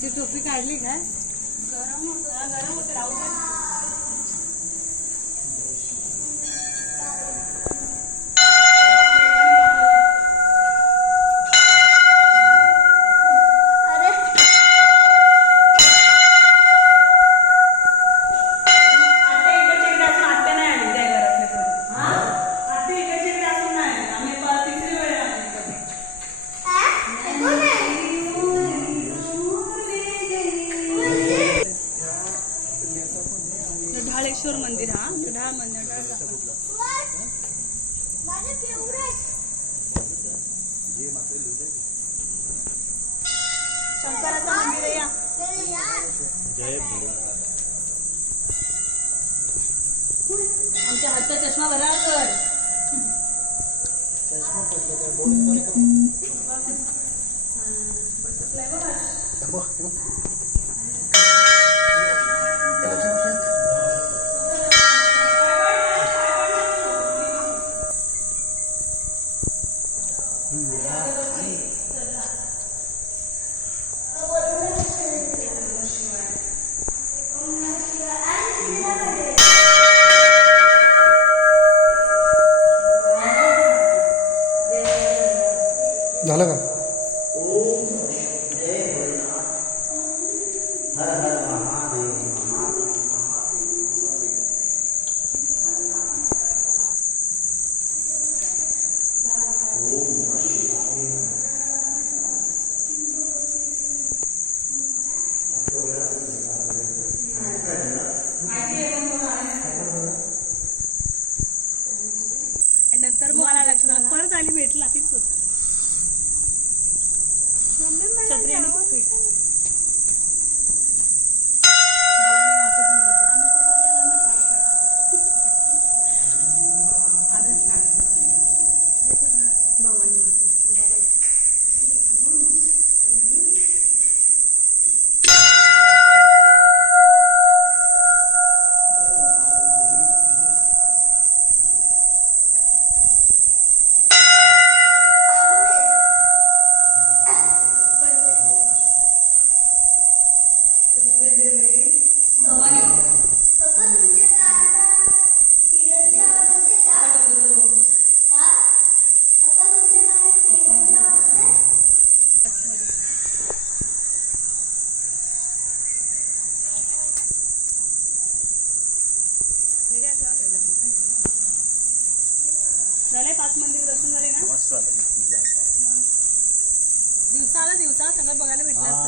ती टोपी काढली काय? गरम होतं राहू दे. ढाळेश्वर मंदिर हा ढाळ मंदिर शंकराचं मंदिर आहे या. जय आमच्या हातचा चष्मा भरा कर. झालं का? नंतर मग मला लक्षात परत आली भेटला तीच होत छत्री आणि पॉकेट. झाले 5 मंदिर दर्शन झाले ना. दिवसाला सगळं बघायला भेटलं.